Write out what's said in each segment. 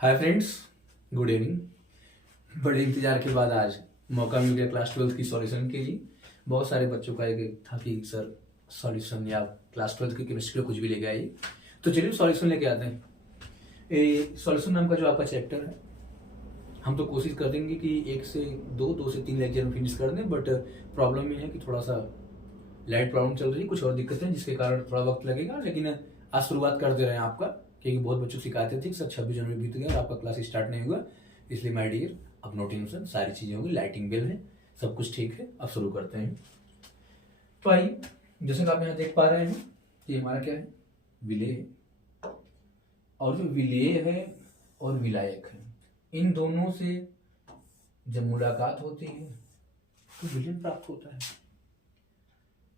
Hi friends, good evening. बड़े इंतजार के बाद आज मौका मिल गया क्लास 12 की सॉल्यूशन के लिए। बहुत सारे बच्चों का एक था कि सर सॉल्यूशन या क्लास 12 की केमिस्ट्री कुछ भी लेके आइए, तो चलिए सॉल्यूशन लेके आते हैं। ये सॉल्यूशन नाम का जो आपका चैप्टर है, हम तो कोशिश कर देंगे कि 1 से 2 से 3 लेक्चर में फिनिश कर दें, बट प्रॉब्लम ये है कि थोड़ा सा लाइट प्रॉब्लम चल रही है, कुछ और दिक्कतें हैं जिसके कारण थोड़ा वक्त लगेगा। लेकिन आज शुरुआत कर दे रहे हैं आपका, क्योंकि बहुत बच्चों शिकायतें थी सर 26 जनवरी बीत गया और आपका क्लास स्टार्ट नहीं हुआ। इसलिए माय डियर, अब नो टेंशन, सारी चीजें होंगी, लाइटिंग बिल है, सब कुछ ठीक है। अब शुरू करते हैं। तो आइए, जैसे कि आप यहाँ देख पा रहे हैं, ये हमारा क्या है, विलेय है। और जो विलेय है और विलायक है, इन दोनों से जब मुलाकात होती है तो विलेन प्राप्त होता है।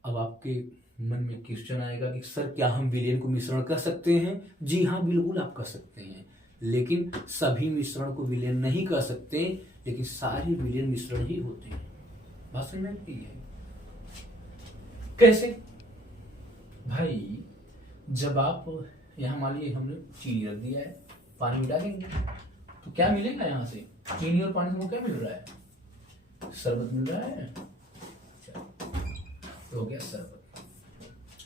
अब आपके मन में क्वेश्चन आएगा कि सर क्या हम विलेन को मिश्रण कर सकते हैं? जी हाँ, बिल्कुल आप कर सकते हैं, लेकिन सभी मिश्रण को विलेन नहीं कर सकते, लेकिन सारे विलेन मिश्रण ही होते हैं। बात समझ में आती है? कैसे भाई? जब आप यहाँ मान लीजिए हमने चीनी रख दिया है, पानी मिला देंगे तो क्या मिलेगा? यहाँ से चीनी और पानी से वो क्या मिल रहा है? शरबत मिल रहा है। तो हो गया शरबत।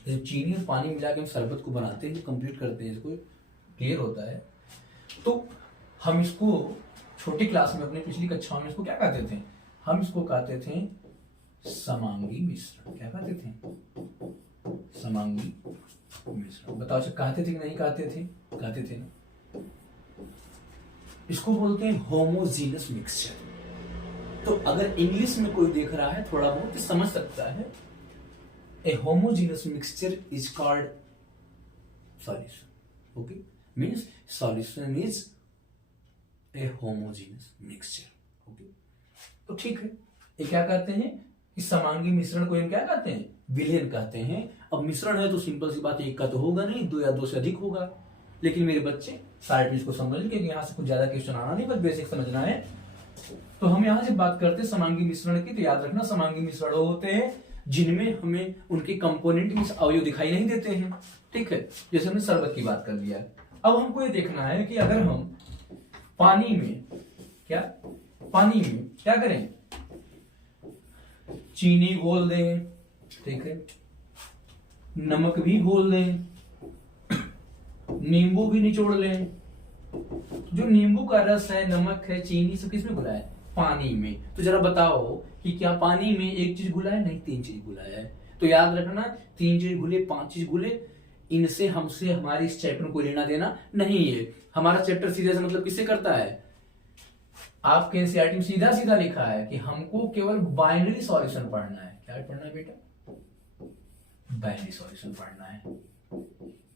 जब चीनी और पानी मिला के हम शरबत को बनाते हैं, कंप्लीट करते हैं, इसको क्लियर होता है, तो हम इसको छोटी क्लास में अपने पिछली कक्षाओं में इसको क्या कहते थे? हम इसको कहते थे समांगी मिश्रण। क्या कहते थे? समांगी मिश्रण। बताओ सर, कहते थे कि नहीं कहते थे? कहते थे ना। इसको बोलते हैं होमोजीनस मिक्सचर। तो अगर इंग्लिश में कोई देख रहा है, थोड़ा बहुत समझ सकता है। A homogeneous mixture is called solution. Okay, means solution is a homogeneous mixture. Okay, तो ठीक है। ये क्या कहते हैं? इस समांगी मिश्रण को हम क्या कहते हैं? विलेन कहते हैं। अब मिश्रण है तो सिंपल सी बात है, एक का तो होगा नहीं, 2 या 2 से अधिक होगा। लेकिन मेरे बच्चे सारे चीज को समझ लें, क्योंकि यहाँ से कुछ ज्यादा क्वेश्चन आना नहीं, बस बेसिक समझना है। तो हम यहाँ से बात करते हैं समांगी मिश्रण की। तो याद रखना, समांगी मिश्रण होते हैं जिनमें हमें उनके कंपोनेंट में अवयव दिखाई नहीं देते हैं। ठीक है, जैसे हमने शरबत की बात कर लिया। अब हमको ये देखना है कि अगर हम पानी में क्या करें? चीनी घोल दें, ठीक है, नमक भी घोल दें, नींबू भी निचोड़ लें। जो नींबू का रस है, नमक है, चीनी, सब किसमें घुला है? पानी में। तो जरा बताओ कि क्या पानी में एक चीज घुला है? नहीं, 3 चीज घुला है। तो याद रखना, 3 चीज घुले, 5 चीज घुले, इनसे हमसे हमारे इस चैप्टर को लेना देना नहीं है। हमारा चैप्टर सीधे से मतलब किससे करता है? आपके एनसीईआरटी में सीधा सीधा लिखा है कि हमको केवल बाइनरी सॉल्यूशन पढ़ना है। क्या पढ़ना है बेटा? बाइनरी सॉल्यूशन पढ़ना है।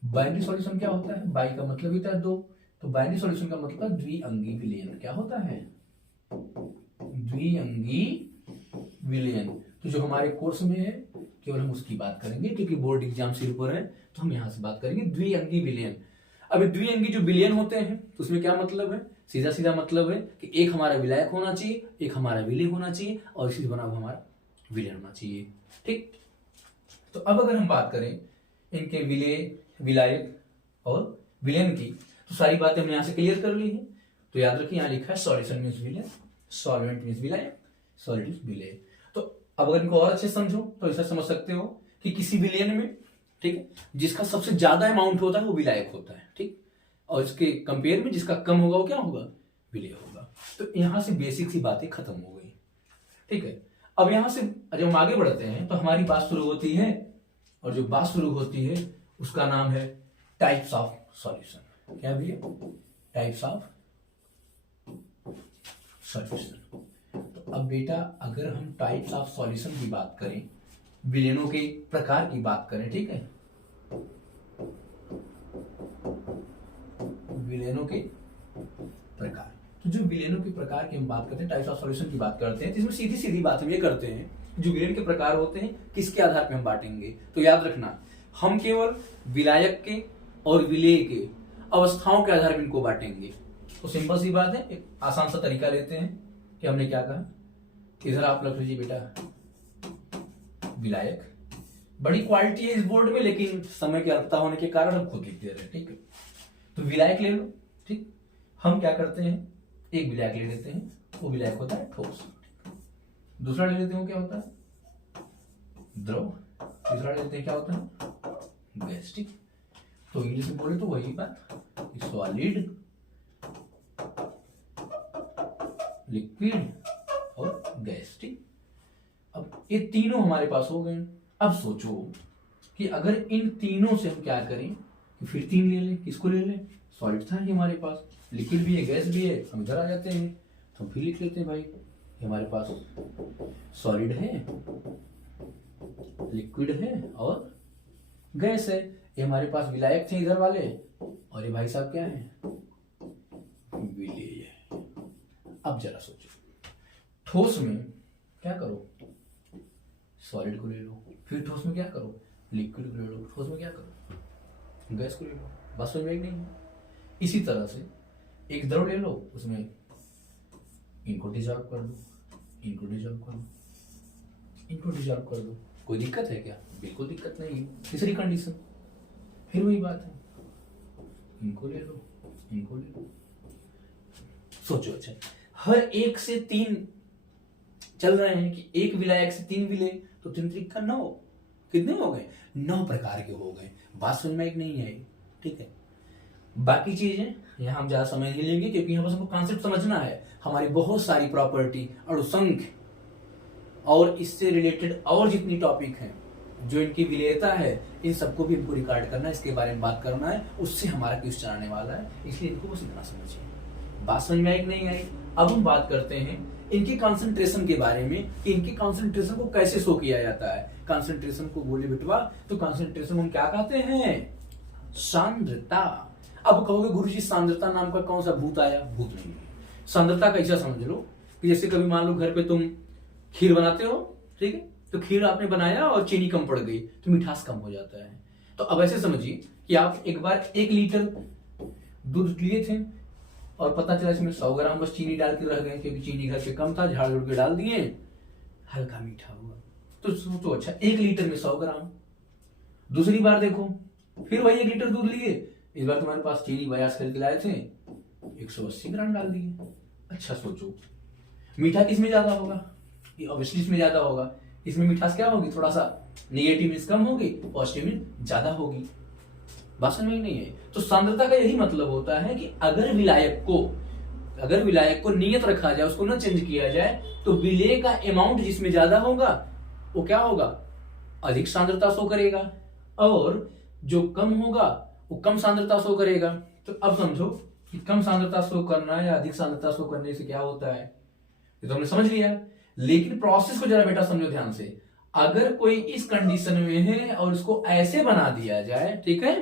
बाइनरी सॉल्यूशन क्या होता है? बाई का मतलब होता है 2, तो बाइनरी सॉल्यूशन का मतलब द्विअंगी विलयन। क्या होता है? द्विअंगी विलयन। तो जो हमारे कोर्स में है केवल हम उसकी बात करेंगे, क्योंकि बोर्ड एग्जाम सिर पर है, तो हम यहां से बात करेंगे द्विअंगी विलयन। अब द्विअंगी जो विलयन होते हैं तो उसमें क्या मतलब है? सीधा सीधा मतलब है कि एक हमारा विलायक होना चाहिए, एक हमारा विलेय होना चाहिए, और इसी बना हुआ हमारा विलयन होना चाहिए। ठीक, तो अब अगर हम बात करें इनके विलेय, विलायक और विलयन की, तो सारी बातें हमने यहां से क्लियर कर ली है। तो याद रखिए, यहां लिखा है सॉल्यूशन मींस विलयन, सॉल्वेंट मींस विलायक, सॉलिड मींस विलेय। तो अब अगर इनको और अच्छे समझो तो ऐसा समझ सकते हो कि किसी विलयन में, ठीक है, जिसका सबसे ज्यादा अमाउंट होता है वो विलायक होता है, ठीक, और इसके कंपेयर में जिसका कम होगा वो क्या होगा? विलेय होगा। तो यहां से बेसिक सी बातें खत्म हो गई। ठीक है, अब यहां से जब हम आगे बढ़ते हैं तो हमारी बात शुरू होती है, और जो बात शुरू होती है उसका नाम है टाइप्स ऑफ सॉल्यूशन। क्या भैया? Types of solution. तो अब बेटा, अगर हम टाइप्स ऑफ सॉल्यूशन की बात करें, विलयनों के प्रकार की बात करें, ठीक है, विलयनों के प्रकार, तो जो विलयनों के प्रकार की हम बात करते हैं, टाइप्स ऑफ सॉल्यूशन की बात करते हैं, तो इसमें सीधी सीधी बात हम ये करते हैं, जो विलयन के प्रकार होते हैं किसके आधार पे हम बांटेंगे? तो याद रखना, हम केवल विलायक के और विलेय के अवस्थाओं के आधार पर इनको बांटेंगे। तो सिंपल सी बात है, एक आसान सा तरीका लेते हैं कि हमने क्या कहा। इधर आप रख लीजिए बेटा विलायक, बड़ी क्वालिटी है इस बोर्ड में, लेकिन समय की अल्पता होने के कारण हम खुद लिख दे रहे हैं। ठीक है, तो विलायक ले लो, ठीक, हम क्या करते हैं, एक विलायक ले लेते हैं, वो विलायक होता है ठोस। दूसरा ले लेते हैं, वो क्या होता है द्रव। तीसरा ले लेते हैं, क्या होता है गैस। ठीक, तो इंग्लिश में बोले तो वही बात, सॉलिड, लिक्विड और गैस। ठीक, अब ये तीनों हमारे पास हो गए। अब सोचो कि अगर इन तीनों से हम क्या करें, कि फिर तीन ले लें, किसको ले लें, सॉलिड था ही हमारे पास, लिक्विड भी है, गैस भी है, हम इधर आ जाते हैं। तो फिर लिख लेते हैं भाई, ये हमारे पास सॉलिड है, लिक्विड है और गैस है। ये हमारे पास विलायक थे इधर वाले, और ये भाई साहब क्या है, विलेय है। अब जरा सोचो, ठोस में क्या करो, सॉलिड को ले लो, फिर ठोस में क्या करो, लिक्विड को ले लो, ठोस में क्या करो, गैस को ले लो। बस समझ में नहीं। इसी तरह से एक द्रव ले लो, उसमें इनको डिजॉल्व कर दो, इनको डिजॉल्व कर दो, इनको डिजॉल्व कर दो। कोई दिक्कत है क्या, बिल्कुल दिक्कत नहीं है। तीसरी कंडीशन फिर वही बात है, इनको ले लो, इनको ले लो। सोचो, अच्छा हर एक से तीन चल रहे हैं कि एक विलायक से तीन विलेय, तो तीन त्रिक 9, कितने हो गए, 9 प्रकार के हो गए। बात समझ में एक नहीं आई। ठीक है, बाकी चीजें यहां हम ज्यादा समझ नहीं लेंगे, क्योंकि यहां बस हमको कॉन्सेप्ट समझना है। हमारी बहुत सारी प्रॉपर्टी, अणुसंख्य और इससे रिलेटेड और जितनी टॉपिक हैं, जो इनकी विलेयता है, इन सबको भी हमको रिकॉर्ड करना है, इसके बारे में बात करना है, उससे हमारा क्वेश्चन आने वाला है। इसलिए इनको बस इतना समझिए। बात समझ में आई कि नहीं आई। अब हम बात करते हैं इनके कॉन्सेंट्रेशन के बारे में, कि इनके कॉन्सेंट्रेशन को कैसे शो किया जाता है। कॉन्सेंट्रेशन को बोले बिटवा, तो कॉन्सेंट्रेशन हम क्या कहते हैं, सांद्रता। अब कहोगे गुरुजी सांद्रता नाम का कौन सा भूत आया, भूत नहीं है। सांद्रता कैसा समझ लो, कि जैसे कभी मान लो घर पे तुम खीर बनाते हो, ठीक है, तो खीर आपने बनाया और चीनी कम पड़ गई, तो मिठास कम हो जाता है। तो अब ऐसे समझिए कि आप एक बार 1 लीटर दूध लिए थे, और पता चला इसमें 100 ग्राम बस चीनी डाल के रह गए, क्योंकि चीनी घर पे कम था, झाड़ झुड़ के डाल दिए, हल्का मीठा हुआ। तो सोचो, अच्छा 1 लीटर में 100 ग्राम। दूसरी बार देखो, फिर वही 1 लीटर दूध लिए, इस बार तुम्हारे पास चीनी बयास करके लाए थे, 180 ग्राम डाल दिए। अच्छा सोचो, मीठा किसमें ज्यादा होगा, ये ऑब्वियसली इसमें ज्यादा होगा। इसमें मिठास क्या होगी, थोड़ा सा नेगेटिव मीन्स कम होगी, पॉजिटिव मीन्स ज्यादा होगी। बात समझ में नहीं है। तो सांद्रता का यही मतलब होता है कि अगर विलायक को नियत रखा जाए, उसको न चेंज किया जाए, तो विलेय का अमाउंट जिसमें ज्यादा होगा वो क्या होगा, अधिक सांद्रता शो करेगा, और जो कम होगा वो कम सांद्रता शो करेगा। तो अब समझो कि कम सांद्रता शो करना या अधिक सांद्रता शो करने से क्या होता है, ये तो हमने समझ लिया। लेकिन प्रोसेस को जरा बेटा समझो ध्यान से। अगर कोई इस कंडीशन में है और इसको ऐसे बना दिया जाए, ठीक है,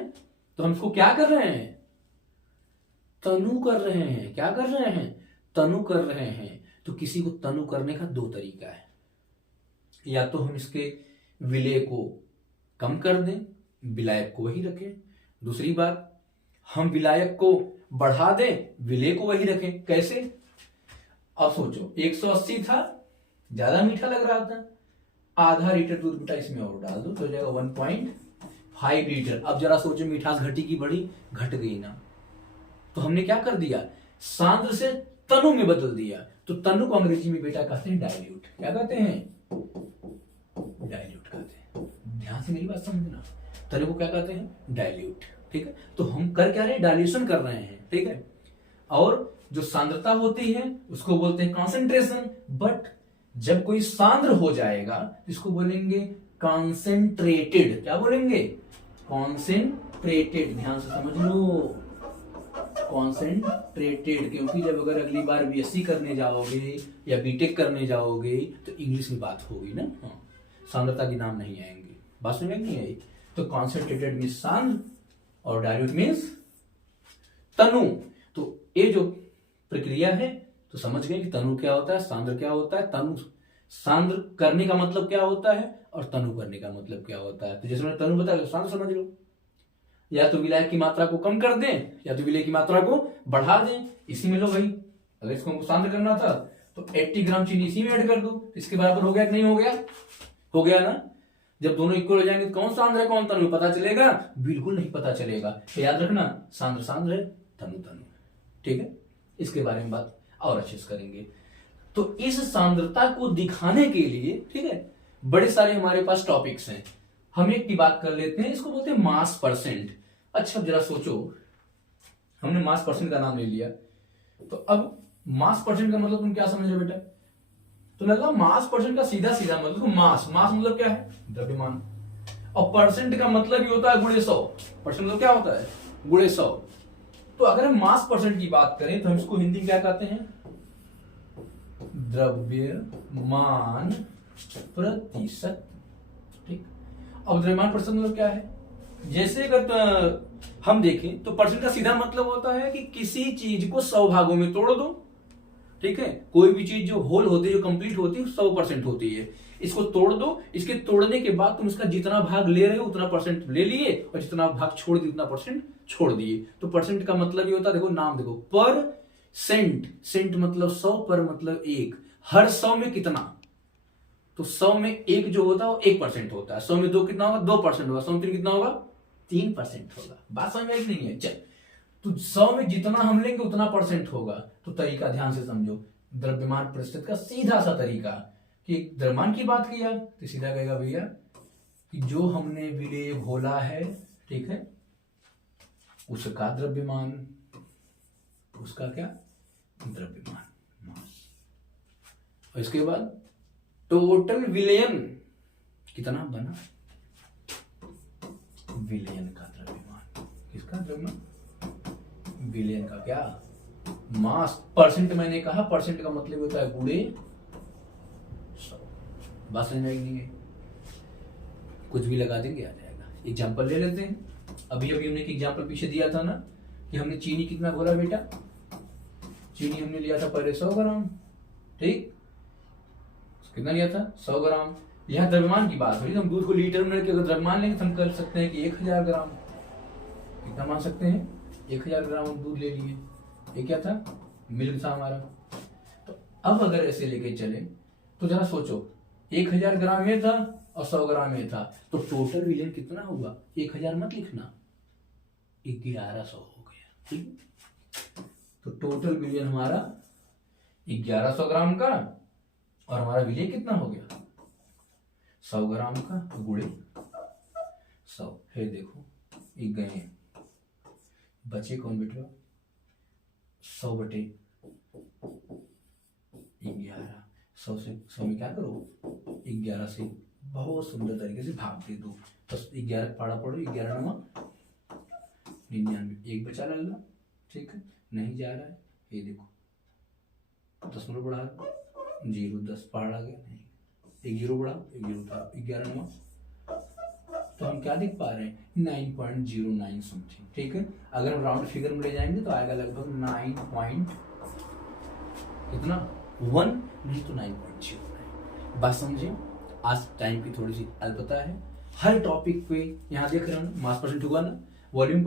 तो हम इसको क्या कर रहे हैं, तनु कर रहे हैं। क्या कर रहे हैं, तनु कर रहे हैं। तो किसी को तनु करने का 2 तरीका है, या तो हम इसके विलेय को कम कर दें, विलायक को वही रखें। दूसरी बात, हम विलायक को बढ़ा दें, विलेय को वही रखें। कैसे, अब सोचो 180 था, ज्यादा मीठा लग रहा था, आधा लीटर दूध बेटा इसमें और डाल दो, तो हो जाएगा 1.5 लीटर। अब जरा सोचो, मिठास घटी की बढ़ी, घट गई ना। तो हमने क्या कर दिया, सांद्र से तनु में बदल दिया। तो तनु को अंग्रेजी में बेटा कहते हैं डाइल्यूट। क्या कहते हैं, डाइल्यूट कहते हैं। ध्यान से मेरी बात समझना, तनु को क्या कहते हैं, डाइल्यूट। ठीक है, तो हम कर क्या रहे हैं, डाइल्यूशन कर रहे हैं। ठीक है, और जो सांद्रता होती है उसको बोलते हैं कॉन्सेंट्रेशन। बट जब कोई सांद्र हो जाएगा इसको बोलेंगे कॉन्सेंट्रेटेड। क्या बोलेंगे, कॉन्सेंट्रेटेड। ध्यान से समझ लो, कॉन्सेंट्रेटेड। क्योंकि जब अगर अगली बार बीएससी करने जाओगे या बीटेक करने जाओगे तो इंग्लिश में बात होगी ना, सांद्रता के नाम नहीं आएंगे। बात समझ में नहीं आई। तो कॉन्सेंट्रेटेड मीन्स सांद्र और डाइल्यूट मीन्स तनु। तो ये जो प्रक्रिया है, तो समझ गए कि तनु क्या होता है, सांद्र क्या होता है। तनु सांद्र करने का मतलब क्या होता है, और तनु करने का मतलब क्या होता है। तो जैसे मैंने तनु बताया, सांद्र समझ लो। या तो विलायक की मात्रा को कम कर दें, या तो विलेय की मात्रा को बढ़ा दें। इसी में लो भाई, अगर इसको सांद्र करना था तो 80 ग्राम चीनी इसी में ऐड कर दो, इसके बराबर हो गया कि नहीं हो गया, हो गया ना। जब दोनों इक्वल हो जाएंगे तो कौन सांद्र है कौन तनु पता चलेगा, बिल्कुल नहीं पता चलेगा। तो याद रखना, सांद्र सांद्र है, तनु तनु। ठीक है। इसके बारे में बात और अच्छे से करेंगे। तो इस सांद्रता को दिखाने के लिए, ठीक है, बड़े सारे हमारे पास टॉपिक्स हैं। हम एक की बात कर लेते हैं, इसको बोलते हैं मास परसेंट। अच्छा जरा सोचो, हमने मास परसेंट का नाम ले लिया, तो अब मास परसेंट का मतलब तुम क्या समझ रहे हो बेटा? तो लगा मास परसेंट का सीधा सीधा मतलब तो मास मतलब क्या है? द्रव्यमान। और परसेंट का मतलब ही होता है गुणे 100। परसेंट मतलब क्या होता है? गुणे 100। तो अगर हम मास परसेंट की बात करें तो हम इसको हिंदी में क्या कहते हैं? द्रव्यमान प्रतिशत। ठीक। अब द्रव्यमान प्रतिशत मतलब क्या है? जैसे अगर हम देखें तो परसेंट का सीधा मतलब होता है कि किसी चीज को 100 भागों में तोड़ दो। ठीक है, कोई भी चीज जो होल होती है, जो कंप्लीट होती है, 100% होती है। इसको तोड़ दो, इसके तोड़ने के बाद तुम इसका जितना भाग ले रहे हो उतना परसेंट ले लिए, और जितना भाग छोड़ दिए उतना परसेंट छोड़ दिए। तो परसेंट का मतलब ये होता है, देखो नाम देखो, पर सेंट। सेंट मतलब 100, पर मतलब 1। हर 100 में कितना? तो 100 में 1 जो होता है वो 1% होता है। 100 में 2 कितना होगा? 2% होगा। 100 में 3 कितना होगा? 3% होगा। बात समझ में आई नहीं है? चल, तो 100 में जितना हम लेंगे उतना परसेंट होगा। तो तरीका ध्यान से समझो, द्रव्यमान प्रतिशत का सीधा सा तरीका कि द्रव्यमान की बात किया तो सीधा कहेगा भैया कि जो हमने विलेय घोला है, ठीक है, उसका द्रव्यमान, उसका क्या? द्रव्यमान, मास। और इसके बाद टोटल विलयन कितना बना? विलयन का द्रव्यमान। किसका द्रव्यमान? विलयन का क्या? मास। परसेंट मैंने कहा, परसेंट का मतलब होता है गुणे 100। बात समझ में आई नहीं है? कुछ भी लगा देंगे आ जाएगा। एग्जाम्पल ले लेते हैं। अभी हमने एक एग्जाम्पल पीछे दिया था ना कि हमने चीनी कितना घोला बेटा? चीनी हमने लिया था पहले 100 ग्राम। ठीक, कितना लिया था? 100 ग्राम। यहां द्रव्यमान की बात हुई, हम दूध को लीटर में अगर द्रव्यमान लेंगे तो हम कर सकते हैं कि 1000 ग्राम। कितना मान सकते हैं? 1000 ग्राम हम दूध ले लिए। ये क्या था? मिल्क था हमारा। तो अब अगर ऐसे लेके चले तो जरा सोचो, 1000 ग्राम ये था और 100 ग्राम ये था, तो टोटल विलयन कितना हुआ? 1000 मत लिखना, 1100 हो गया। ठीक, तो टोटल विलयन हमारा 1100 ग्राम का, और हमारा विलय कितना हो गया? 100 ग्राम का गुणे 100 है। देखो एक गए, बचे कौन बेटा? 100 बटे 11। 100 से 100 में क्या करो? 11 से बहुत सुंदर तरीके से भाग दे दो। बस 11 पाड़ा पड़ो, 11 9 99, एक बचा लल्ला। ठीक है, नहीं जा रहा है, ये देखो 10 मिनट बढ़ा 0 10 पहाड़ आ गया, नहीं, एक 0 बढ़ा, एक 0 था, 11 9। तो हम क्या देख पा रहे हैं? 9.09 समथिंग। ठीक है, अगर हम राउंड फिगर में ले जाएंगे तो आएगा लगभग 9 पॉइंट कितना? 1 नहीं तो 9.09। बात समझे? आज टाइम की थोड़ी सी अल्पता है। हर टॉपिक पे यहाँ देख रहे हो मास परसेंट हुआ ना, वॉल्यूम